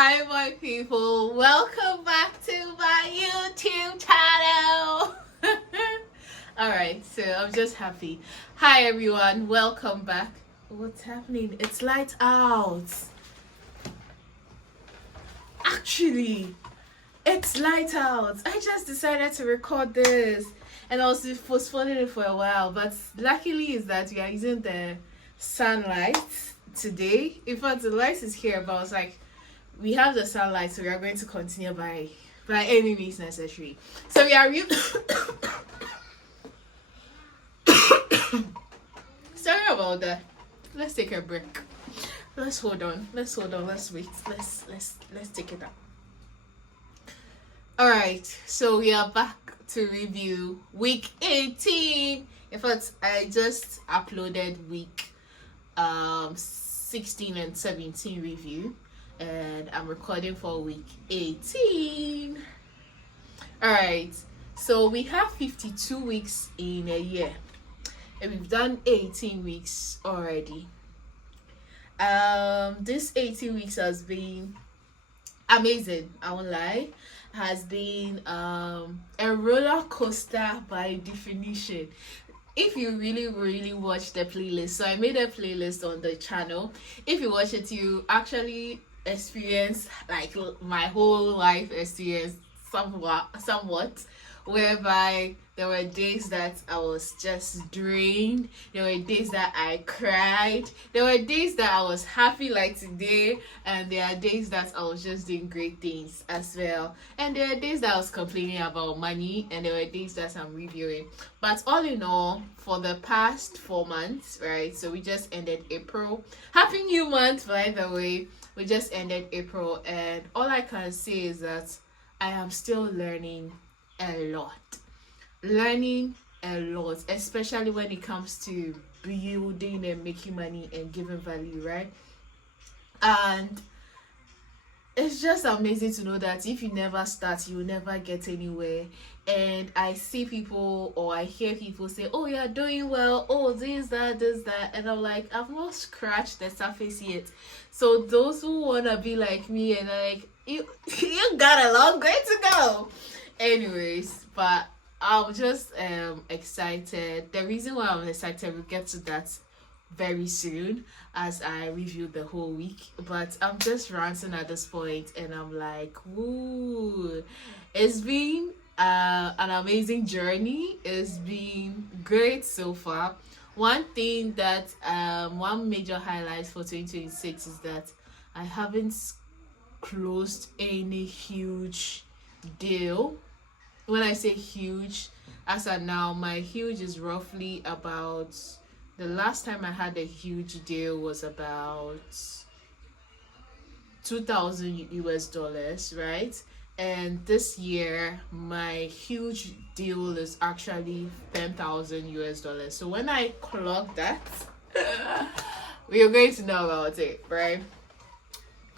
Hi, my people. Welcome back to my YouTube channel. All right, so I'm just happy. Hi, everyone. Welcome back. What's happening? It's light out. Actually, it's light out. I just decided to record this, and I was postponing it for a while. But luckily, is that we are using the sunlight today. In fact, the light is here, but I was like, we have the sunlight, so we are going to continue by any means necessary. So we are sorry about that. Let's take a break. Let's hold on. Let's wait. Let's take it out. All right. So we are back to review week 18. In fact, I just uploaded week 16 and 17 review, and I'm recording for week 18. All right, so we have 52 weeks in a year, and we've done 18 weeks already. This 18 weeks has been amazing. I won't lie. Has been a roller coaster by definition. If you really watch the playlist, so I made a playlist on the channel. If you watch it, you actually experience like my whole life experience somewhat, whereby there were days that I was just drained, there were days that I cried, there were days that I was happy like today, and there are days that I was just doing great things as well, and there are days that I was complaining about money, and there were days that I'm reviewing. But all in all, for the past 4 months, right, so we just ended April. Happy new month, by the way. We just ended April, and all I can say is that I am still learning a lot, especially when it comes to building and making money and giving value, right? And it's just amazing to know that if you never start, you will never get anywhere. And I see people, or I hear people say, oh, you're doing well, oh, this, that, and I'm like, I've not scratched the surface yet. So those who want to be like me and like, you got a long way to go. Anyways, but I'm just excited. The reason why I'm excited, we'll get to that very soon as I review the whole week. But I'm just ranting at this point, and I'm like, woo, it's been an amazing journey. It's been great so far. One thing that one major highlight for 2026 is that I haven't closed any huge deal. When I say huge, as of now, my huge is roughly about, the last time I had a huge deal was about 2,000 US dollars, right? And this year my huge deal is actually 10,000 US dollars. So when I clock that, we are going to know about it, right?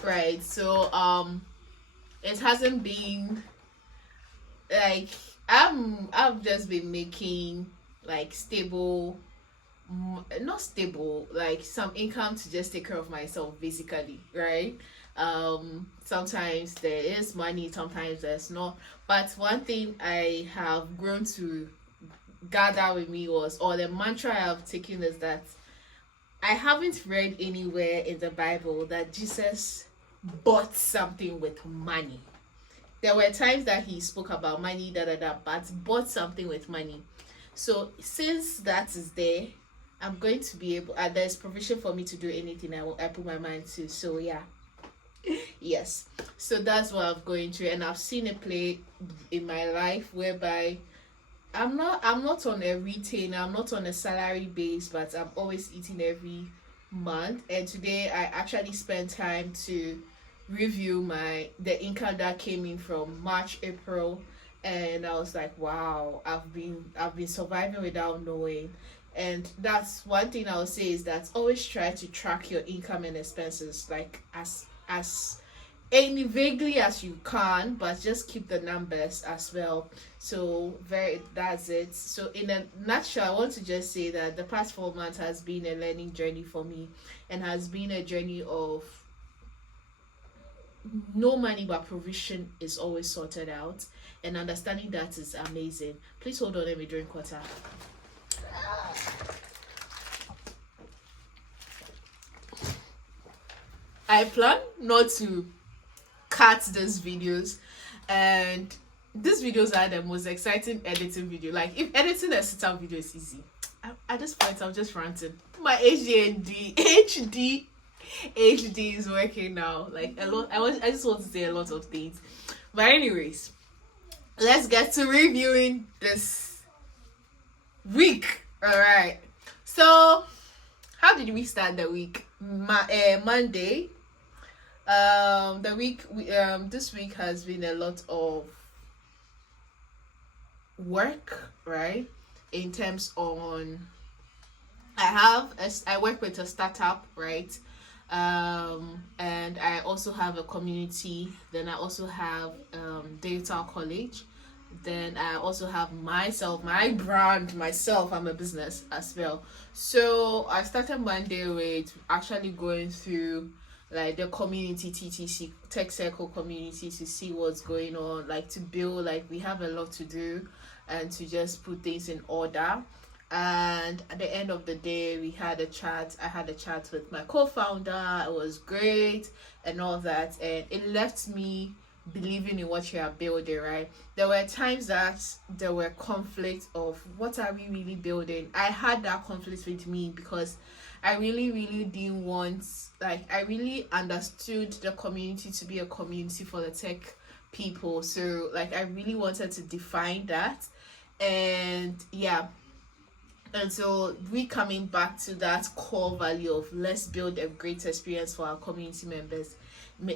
Right. So it hasn't been like, I've just been making like stable, not stable, like some income to just take care of myself basically, right? Sometimes there is money, sometimes there's not. But one thing I have grown to gather with me was, or the mantra I have taken is that I haven't read anywhere in the Bible that Jesus bought something with money. There were times that he spoke about money, but bought something with money. So since that is there, I'm going to be able, there's provision for me to do anything I put my mind to. So yeah. Yes. So that's what I'm going through, and I've seen it play in my life whereby I'm not on a retainer, I'm not on a salary base, but I'm always eating every month. And today I actually spent time to review the income that came in from March, April, and I was like, wow, I've been surviving without knowing. And that's one thing I would say, is that always try to track your income and expenses, like as any vaguely as you can, but just keep the numbers as well. So that's it. So in a nutshell, I want to just say that the past 4 months has been a learning journey for me, and has been a journey of no money but provision is always sorted out, and understanding that is amazing. Please hold on, let me drink water. I plan not to cut these videos, and these videos are the most exciting editing video. Like, if editing a sit-up video is easy, at this point I'm just ranting. My HD is working now. Like, a lot. I just want to say a lot of things. But anyways, let's get to reviewing this week. All right. So, how did we start the week? Monday. This week has been a lot of work, right? In terms on, I work with a startup, right? And I also have a community. Then I also have digital college. Then I also have my brand, myself. I'm a business as well. So I started Monday with actually going through like the community, TTC Tech Circle community, to see what's going on, like to build, like we have a lot to do, and to just put things in order. And at the end of the day, I had a chat with my co-founder. It was great and all that, and it left me believing in what you are building, right? There were times that there were conflicts of what are we really building. I had that conflict with me because I really didn't want, like, I really understood the community to be a community for the tech people. So like I really wanted to define that. And yeah, and so we coming back to that core value of let's build a great experience for our community members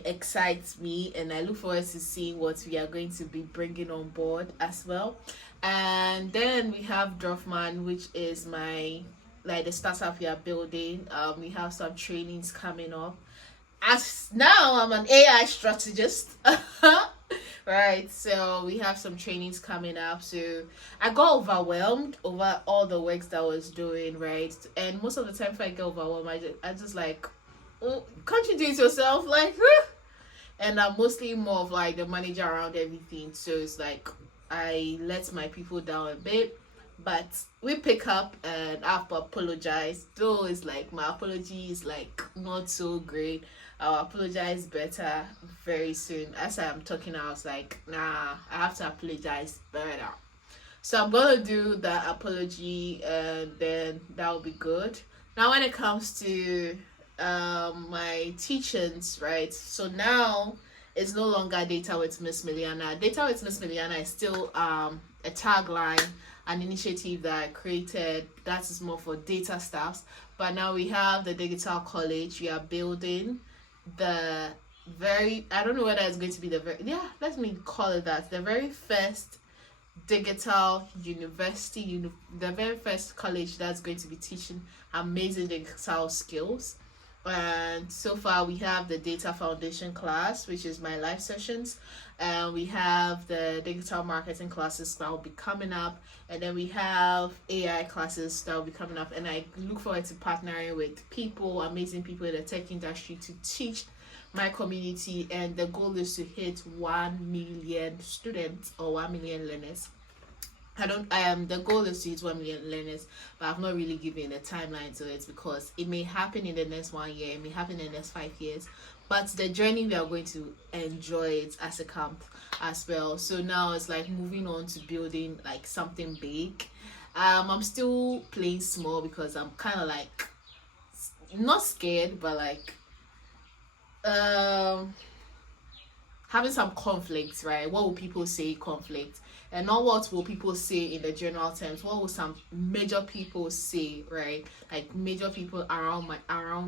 excites me, and I look forward to seeing what we are going to be bringing on board as well. And then we have Droffman, which is my, like, the startup we are building. We have some trainings coming up. As now I'm an AI strategist. Right, so we have some trainings coming up. So I got overwhelmed over all the works that I was doing, right? And most of the time if I get overwhelmed, I just like, oh, can't you do it yourself? Like, and I'm mostly more of like the manager around everything. So it's like I let my people down a bit. But we pick up, and I have to apologize. Though it's like my apology is like not so great. I'll apologize better very soon. As I'm talking, I was like, nah, I have to apologize better. So I'm gonna do the apology, and then that will be good. Now when it comes to my teachings, right? So now it's no longer Data with Miss Miliana. Data with Miss Miliana is still a tagline, an initiative that I created that is more for data staffs. But now we have the digital college. We are building the very, I don't know whether it's going to be the very, yeah, let me call it that, the very first digital university, the very first college that's going to be teaching amazing digital skills. And so far we have the data foundation class, which is my live sessions, and we have the digital marketing classes that will be coming up, and then we have AI classes that will be coming up. And I look forward to partnering with people, amazing people in the tech industry, to teach my community. And the goal is to hit 1 million students or 1 million learners. The goal is to hit 1 million learners, but I've not really given a timeline to it because it may happen in the next 1 year, it may happen in the next 5 years, but the journey, we are going to enjoy it as a camp as well. So now it's like moving on to building like something big. I'm still playing small because I'm kind of like not scared, but like having some conflicts, right? What will people say conflict? And not what will people say in the general terms. What will some major people say, right? Like major people around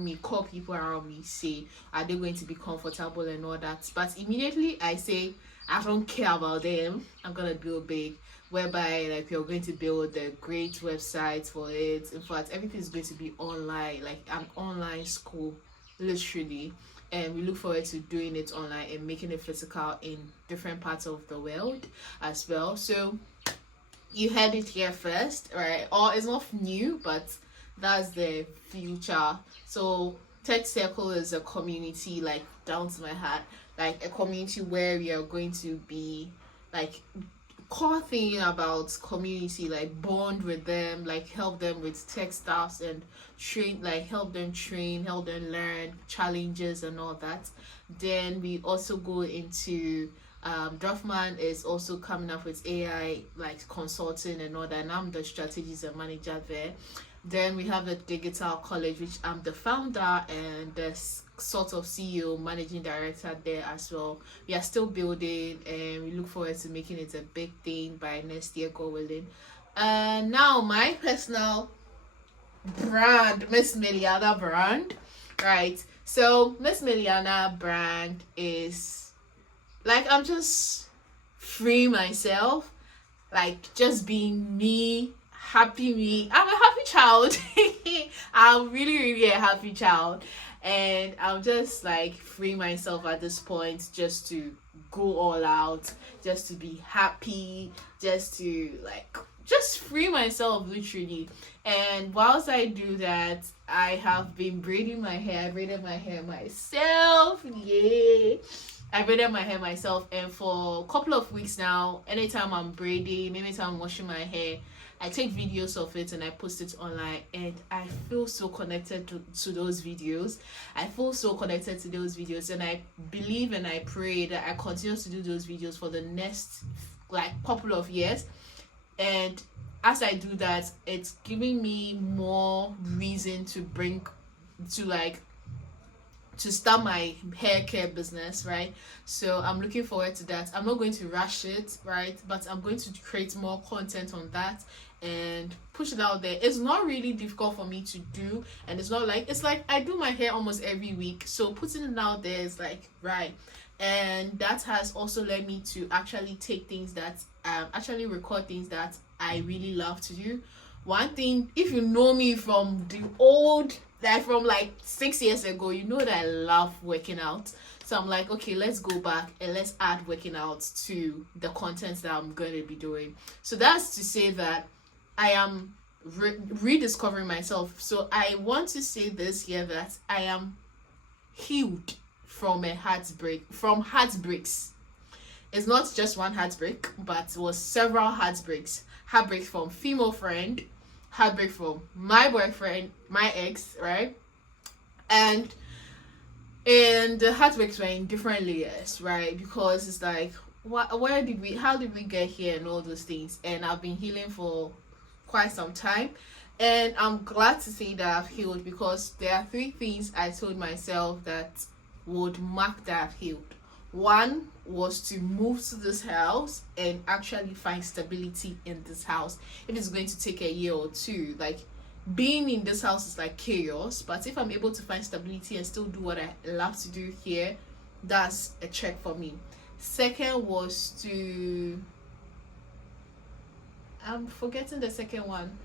me, core people around me say, are they going to be comfortable and all that? But immediately I say, I don't care about them. I'm gonna build big, whereby like we're going to build a great website for it. In fact, everything is going to be online, like an online school, literally. And we look forward to doing it online and making it physical in different parts of the world as well. So you heard it here first, right? Or it's not new, but that's the future. So Tech Circle is a community like down to my heart like a community where we are going to be like core thing about community, like bond with them, like help them with tech stuffs and train, like help them train, help them learn challenges and all that. Then we also go into Dorfman is also coming up with AI like consulting and all that, and I'm the strategies and manager there. Then we have the digital college, which I'm the founder and the sort of CEO, managing director there as well. We are still building, and we look forward to making it a big thing by next year, God willing. Now my personal brand, Miss Miliana brand, right? So Miss Miliana brand is like I'm just free myself, like just being me, happy me. I'm a happy child. I'm really, really a happy child. And I'm just like free myself at this point just to go all out, just to be happy, just to like just free myself literally. And whilst I do that, I have been braiding my hair. I braided my hair myself. Yeah. I braided my hair myself, and for a couple of weeks now, anytime I'm braiding, anytime I'm washing my hair, I take videos of it and I post it online, and I feel so connected to those videos. I feel so connected to those videos, and I believe and I pray that I continue to do those videos for the next like couple of years. And as I do that, it's giving me more reason to bring to like to start my hair care business, right? So I'm looking forward to that. I'm not going to rush it, right? But I'm going to create more content on that and push it out there. It's not really difficult for me to do, and it's not like, it's like I do my hair almost every week, so putting it out there is like right. And that has also led me to actually take things that actually record things that I really love to do. One thing, if you know me from the old, like from like 6 years ago, you know that I love working out. So I'm like, okay, let's go back and let's add working out to the content that I'm going to be doing. So that's to say that I am rediscovering myself. So I want to say this here, that I am healed from a heartbreak, from heartbreaks. It's not just one heartbreak, but it was several heartbreaks. Heartbreak from female friend, heartbreak from my boyfriend, my ex, right? And the heartbreaks were in different layers, right? Because it's like, how did we get here and all those things. And I've been healing for quite some time, and I'm glad to say that I've healed, because there are 3 things I told myself that would mark that I've healed. One was to move to this house and actually find stability in this house. If it's going to take a year or 2, like being in this house is like chaos, but if I'm able to find stability and still do what I love to do here, that's a check for me. Second was to, I'm forgetting the second one.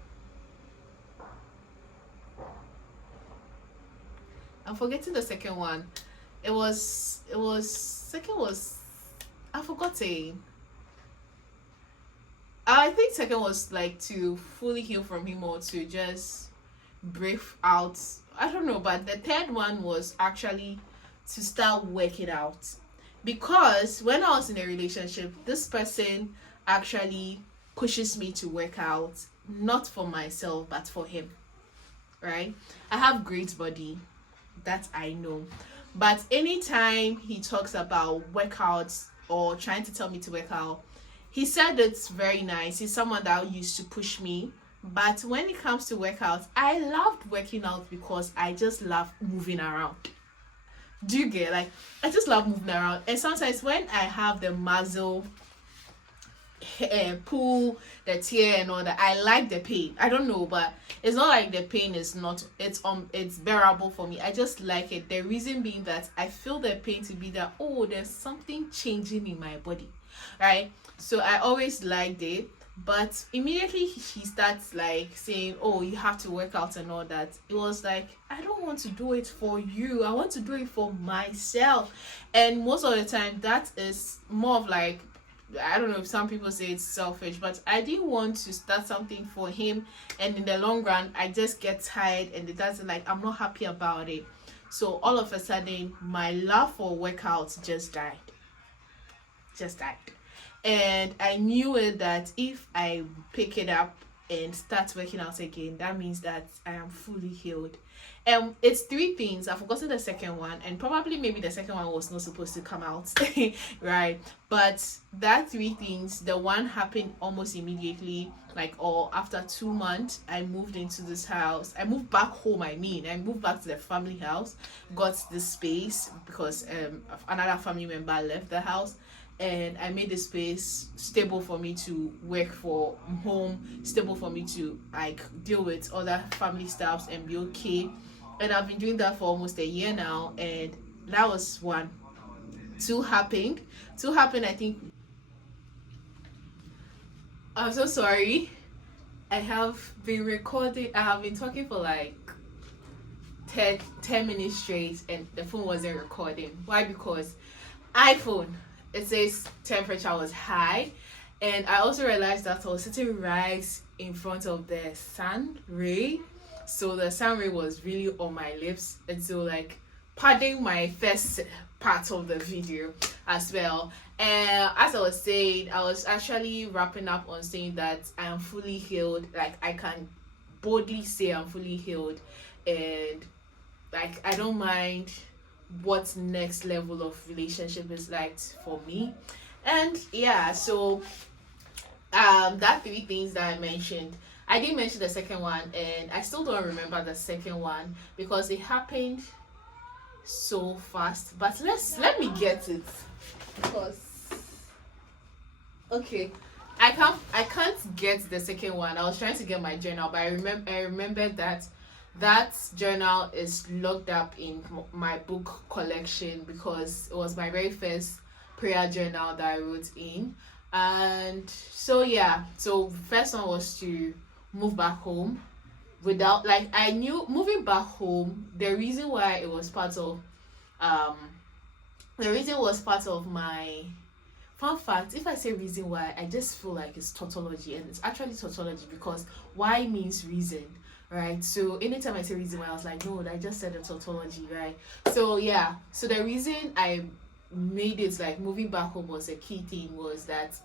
It was second was, I forgot it. I think second was like to fully heal from him, or to just breathe out. I don't know, but the third one was actually to start working out. Because when I was in a relationship, this person actually pushes me to work out, not for myself, but for him, right? I have great body, that I know. But anytime he talks about workouts or trying to tell me to work out, he said it's very nice. He's someone that used to push me. But when it comes to workouts, I loved working out because I just love moving around. Do you get, like, I just love moving around. And sometimes when I have the muscle pull, the tear and all that, I like the pain. I don't know, but it's not like the pain is not, it's bearable for me. I just like it. The reason being that I feel the pain to be that, oh, there's something changing in my body, right? So I always liked it. But immediately he starts like saying, oh, you have to work out and all that. It was like, I don't want to do it for you, I want to do it for myself. And most of the time that is more of like, I don't know if some people say it's selfish, but I didn't want to start something for him, and in the long run I just get tired and it doesn't, like, I'm not happy about it. So all of a sudden, my love for workouts just died. And I knew it that if I pick it up and start working out again, that means that I am fully healed. It's three things. I've forgotten the second one, and probably maybe the second one was not supposed to come out, right? But that three things, the one happened almost immediately, like, or after 2 months, I moved into this house. I moved back home. I moved back to the family house, got this space because another family member left the house, and I made the space stable for me to work for home, stable for me to like deal with other family stuffs and be okay. And I've been doing that for almost a year now, and that was one. Two happened. I think. I'm so sorry. I have been recording. I have been talking for like 10 minutes straight, and the phone wasn't recording. Why? Because iPhone, it says temperature was high, and I also realized that I was sitting right in front of the sun ray, so the sun ray was really on my lips, and so like padding my first part of the video as well. And as I was saying, I was actually wrapping up on saying that I am fully healed. Like, I can boldly say I'm fully healed, and like I don't mind what next level of relationship is like for me. And yeah, so that three things that I mentioned, I didn't mention the second one, and I still don't remember the second one because it happened so fast. But let me get it, because okay, I can't get the second one. I was trying to get my journal, but I remembered that journal is locked up in my book collection because it was my very first prayer journal that I wrote in. And so yeah, so first one was to move back home. Without, like, I knew moving back home, the reason was part of my fun fact. If I say reason why, I just feel like it's tautology, and it's actually tautology because why means reason, right? So anytime I say reason why, I was like, no, I just said a tautology, right? So yeah, so the reason I made it like moving back home was a key thing was that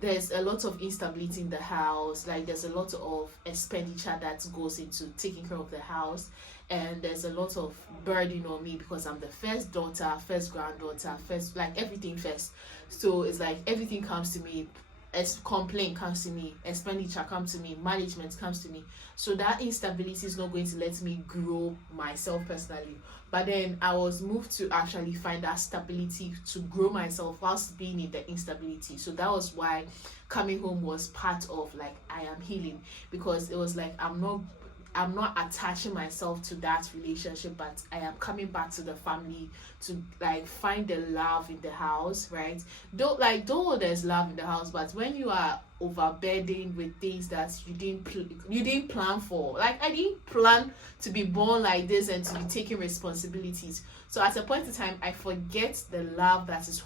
there's a lot of instability in the house. Like, there's a lot of expenditure that goes into taking care of the house, and there's a lot of burden on me because I'm the first daughter, first granddaughter, first, like, everything first. So it's like everything comes to me, as complaint comes to me, expenditure comes to me, management comes to me. So that instability is not going to let me grow myself personally. But then I was moved to actually find that stability to grow myself whilst being in the instability. So that was why coming home was part of like I am healing, because it was like I'm not attaching myself to that relationship, but I am coming back to the family to like find the love in the house, right? Though there's love in the house, but when you are overburdened with things that you didn't plan for, like I didn't plan to be born like this and to be taking responsibilities. So at a point in time, I forget the love that is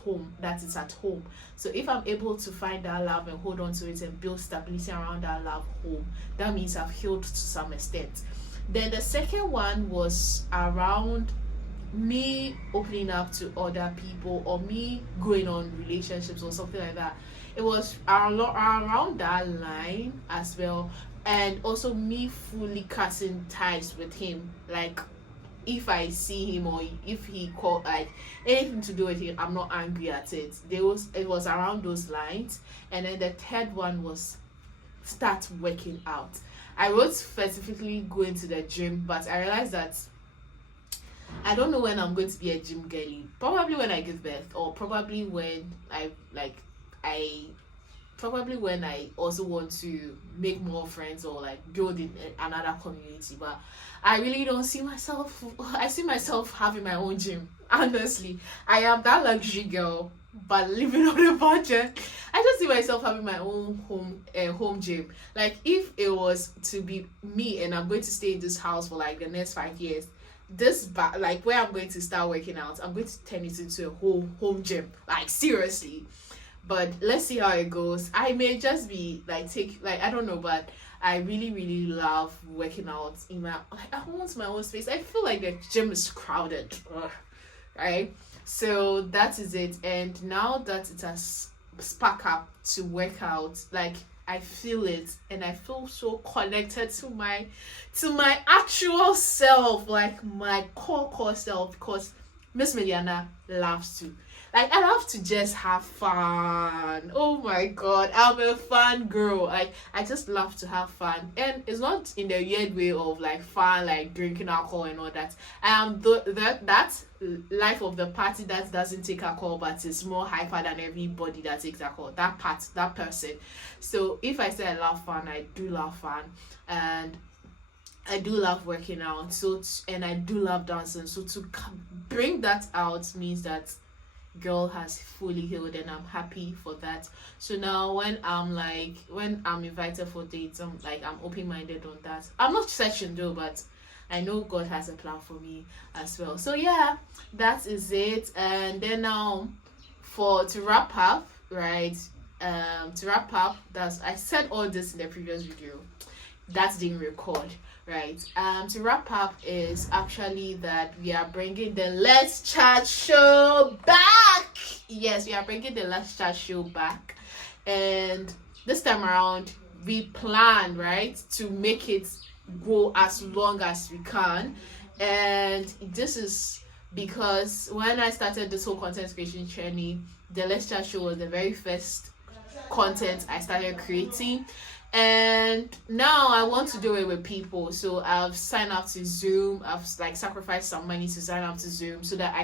at home. So if I'm able to find that love and hold on to it and build stability around that love home, that means I've healed to some extent. Then the second one was around me opening up to other people or me going on relationships or something like that. It was around that line as well, and also me fully cutting ties with him. Like, if I see him or if he called, like, anything to do with him, I'm not angry at it. It was around those lines. And then the third one was start working out. I wrote specifically going to the gym, but I realized that I don't know when I'm going to be a gym girly. Probably when I give birth, or probably when probably when I also want to make more friends or like build in another community. But I really don't see myself. I see myself having my own gym. Honestly, I am that luxury girl, but living on a budget. I just see myself having my own home gym. Like, if it was to be me and I'm going to stay in this house for like the next 5 years, like where I'm going to start working out, I'm going to turn it into a whole home gym. Like, seriously. But let's see how it goes. I may just be like I don't know, but I really love working out in my, like, I want my own space. I feel like the gym is crowded. Ugh, right? So that is it. And now that it has spark up to work out, like, I feel it, and I feel so connected to my actual self, like my core self, because Miss Mediana loves to. Like, I love to just have fun. Oh my god, I'm a fun girl. Like, I just love to have fun. And it's not in the weird way of like fun, like drinking alcohol and all that. I am that life of the party that doesn't take alcohol but is more hyper than everybody that takes alcohol. That person. So if I say I love fun, I do love fun. And I do love working out. And I do love dancing. So to bring that out means that girl has fully healed, and I'm happy for that. So now when I'm invited for dates, I'm open-minded on that. I'm not searching though, but I know God has a plan for me as well. So yeah, that is it. And then now to wrap up, right? That's, I said all this in the previous video that didn't record, right? To wrap up is actually that we are bringing the Let's Chat show back. Yes, we are bringing the Let's Chat show back, and this time around we plan, right, to make it go as long as we can. And this is because when I started this whole content creation journey, the Let's Chat show was the very first content I started creating. And now I want to do it with people. So I've signed up to Zoom. I've like sacrificed some money to sign up to Zoom so that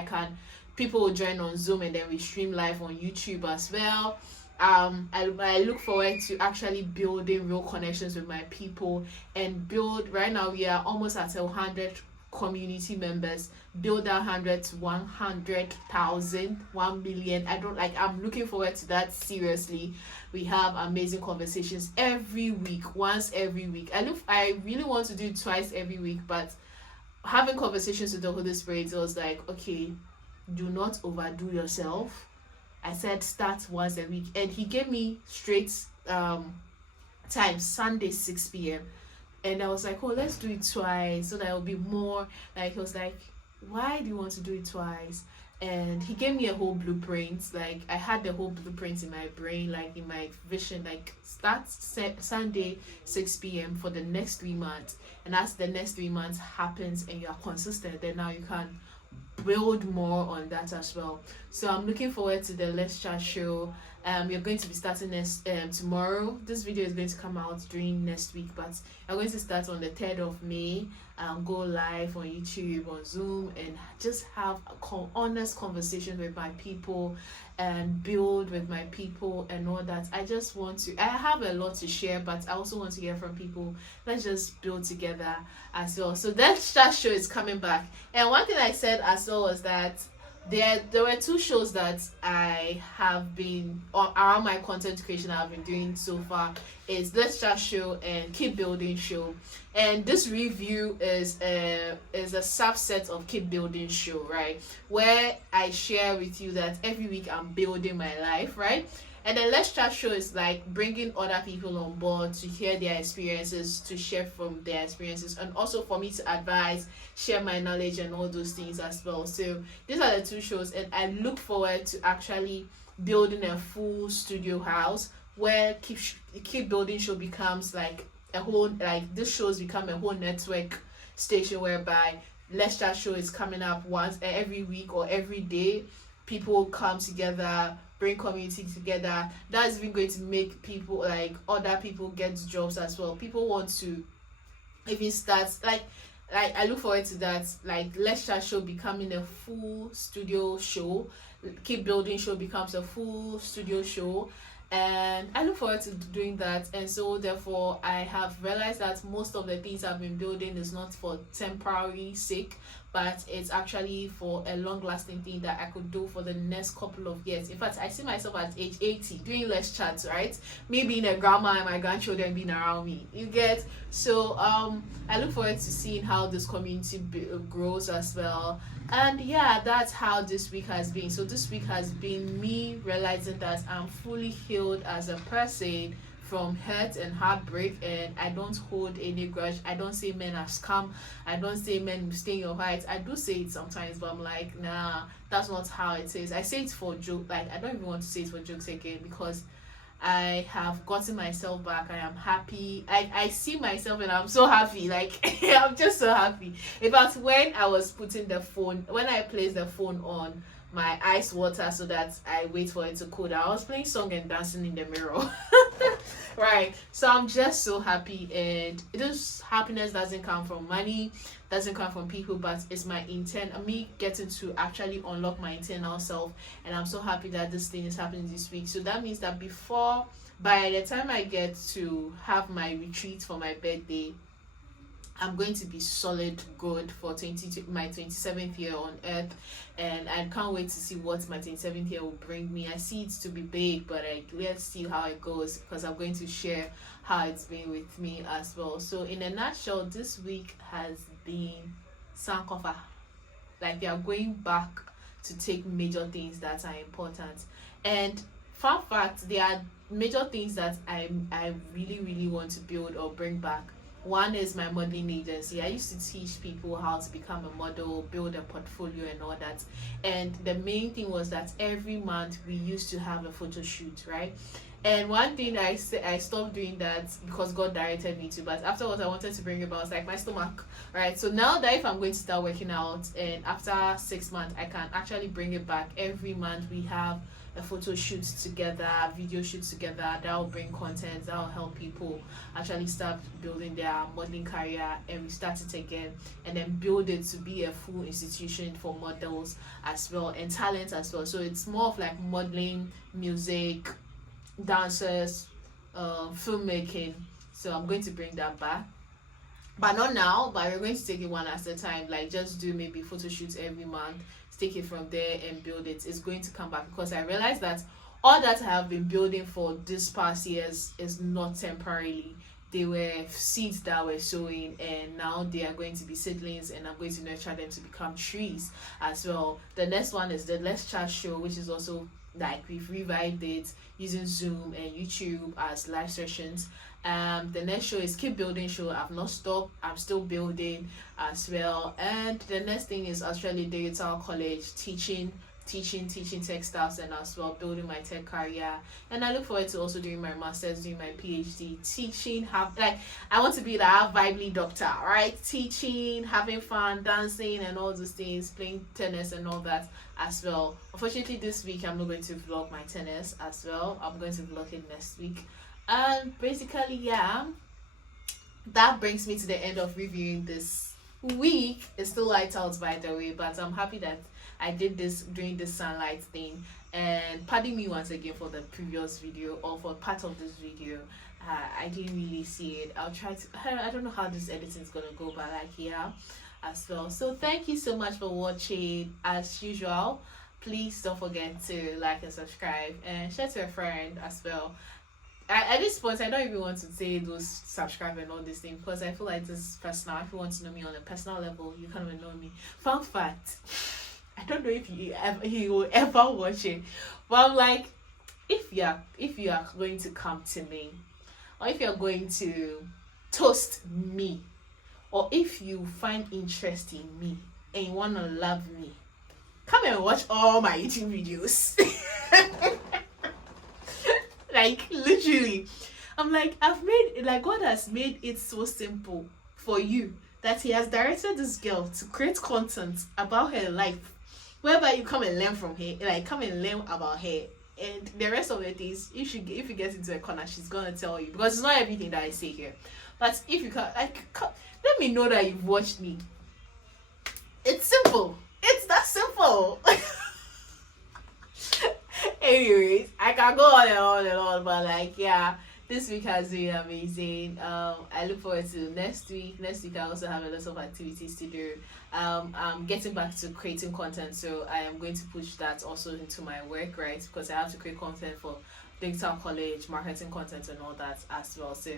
people will join on Zoom, and then we stream live on YouTube as well. I look forward to actually building real connections with my people, and build. Right now we are almost at 100 community members. Build that 100 to 100,000, 1 million. I'm looking forward to that, seriously. We have amazing conversations every week, once every week. I really want to do it twice every week, but having conversations with the Holy Spirit, was like, okay, do not overdo yourself. I said start once a week, and he gave me straight time, Sunday 6 p.m. And I was like, oh, let's do it twice so that it'll be more. Like, he was like, why do you want to do it twice? And he gave me a whole blueprint. Like, I had the whole blueprint in my brain, like in my vision, like start Sunday 6 p.m. for the next 3 months. And as the next 3 months happens and you are consistent, then now you can build more on that as well. So I'm looking forward to the Let's Chat show. We're going to be starting tomorrow. This video is going to come out during next week, but I'm going to start on the 3rd of May. Go live on YouTube, on Zoom, and just have honest conversations with my people and build with my people and all that. I have a lot to share, but I also want to hear from people. Let's just build together as well. So that show is coming back. And one thing I said as well was that there were 2 shows that I have been around my content creation I've been doing so far. Is Let's Chat show and Keep Building show. And this review is a subset of Keep Building show, right? Where I share with you that every week I'm building my life, right? And then Let's Chat show is like bringing other people on board to hear their experiences, to share from their experiences, and also for me to advise, share my knowledge and all those things as well. So these are the 2 shows, and I look forward to actually building a full studio house where Keep Building show becomes like a whole, like this shows become a whole network station whereby Let's Chat show is coming up once every week or every day. People come together, bring community together. That's even going to make people, like other people, get jobs as well. People want to even start, like I look forward to that, like Let's Chat show becoming a full studio show. Keep Building show becomes a full studio show, and I look forward to doing that. And so therefore I have realized that most of the things I've been building is not for temporary sake, but it's actually for a long-lasting thing that I could do for the next couple of years. In fact, I see myself at age 80 doing Let's Chat, right? Me being a grandma and my grandchildren being around me. You get? So I look forward to seeing how this community grows as well. And yeah, that's how this week has been. So this week has been me realizing that I'm fully healed as a person, from hurt and heartbreak, and I don't hold any grudge. I don't say men are scam. I don't say men stay in your height. I do say it sometimes, but I'm like, nah, that's not how it is. I say it for joke. Like, I don't even want to say it for jokes again, because I have gotten myself back. I am happy. I see myself and I'm so happy. Like, I'm just so happy. In fact, when I was putting the phone, when I placed the phone on my ice water so that I wait for it to cool down, I was playing song and dancing in the mirror. Right. So I'm just so happy, and this happiness doesn't come from money, doesn't come from people, but it's my intent, me getting to actually unlock my internal self. And I'm so happy that this thing is happening this week. So that means that by the time I get to have my retreat for my birthday, I'm going to be solid good for my 27th year on earth, and I can't wait to see what my 27th year will bring me. I see it to be big, but let's see how it goes, because I'm going to share how it's been with me as well. So in a nutshell, this week has been sankofa. Like, we are going back to take major things that are important. And fun fact, there are major things that I really, really want to build or bring back. One is my modeling agency. I used to teach people how to become a model, build a portfolio and all that. And the main thing was that every month we used to have a photo shoot, right? And one thing I stopped doing that because God directed me to, but afterwards I wanted to bring it back. I was like, my stomach, right? So now that if I'm going to start working out, and after 6 months I can actually bring it back, every month we have a photo shoot together, video shoots together, that will bring content, that will help people actually start building their modeling career and restart it again, and then build it to be a full institution for models as well, and talent as well. So it's more of like modeling, music, dancers, filmmaking. So I'm going to bring that back, but not now, but we're going to take it one at a time. Like, just do maybe photo shoots every month, take it from there and build it. It's going to come back, because I realized that all that I have been building for this past years is not temporarily. They were seeds that were sowing, and now they are going to be seedlings, and I'm going to nurture them to become trees as well. The next one is the Let's Chat show, which is also like we've revived it using Zoom and YouTube as live sessions. The next show is Keep Building Show. I've not stopped, I'm still building as well. And the next thing is actually digital college, teaching textiles, and as well building my tech career. And I look forward to also doing my master's, doing my PhD, teaching, I want to be that vibely doctor, right? Teaching, having fun, dancing and all those things, playing tennis and all that as well. Unfortunately this week I'm not going to vlog my tennis as well. I'm going to vlog it next week. And basically, yeah, that brings me to the end of reviewing this week. It's still light out, by the way, but I'm happy that I did this during this sunlight thing. And pardon me once again for the previous video, or for part of this video. I didn't really see it. I'll try to, I don't know how this editing is gonna go, but like, yeah, as well. So thank you so much for watching. As usual, please don't forget to like and subscribe, and share to a friend as well. At this point, I don't even want to say those subscribe and all these things, because I feel like this is personal. If you want to know me on a personal level, you can't even know me. Fun fact, I don't know if you will ever watch it, but I'm like, if you are going to come to me, or if you're going to toast me, or if you find interest in me and you want to love me, come and watch all my YouTube videos. Like, literally, I'm like, God has made it so simple for you that he has directed this girl to create content about her life, whereby you come and learn from her, like come and learn about her, and the rest of it is, if you get into a corner, she's gonna tell you, because it's not everything that I say here. But if you can, let me know that you've watched me. It's simple. It's that simple. Anyways, I can go on and on and on, but like, yeah, this week has been amazing. I look forward to next week. Next week I also have a lot of activities to do. I'm getting back to creating content, so I am going to push that also into my work, right? Because I have to create content for digital college, marketing content and all that as well. So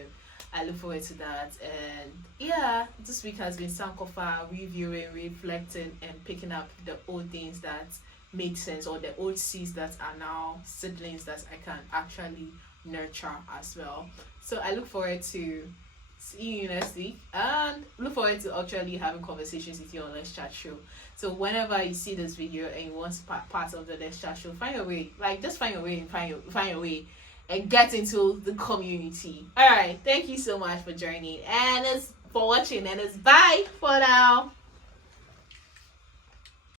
I look forward to that. And yeah, this week has been sankofa, reviewing, reflecting and picking up the old things that made sense, or the old seeds that are now seedlings that I can actually nurture as well. So I look forward to see you next week, and look forward to actually having conversations with you on Let's Chat Show. So whenever you see this video and you want to part of the Let's Chat Show, find your way, like just find your way and find your way and get into the community. All right, thank you so much for joining and it's for watching, and it's bye for now.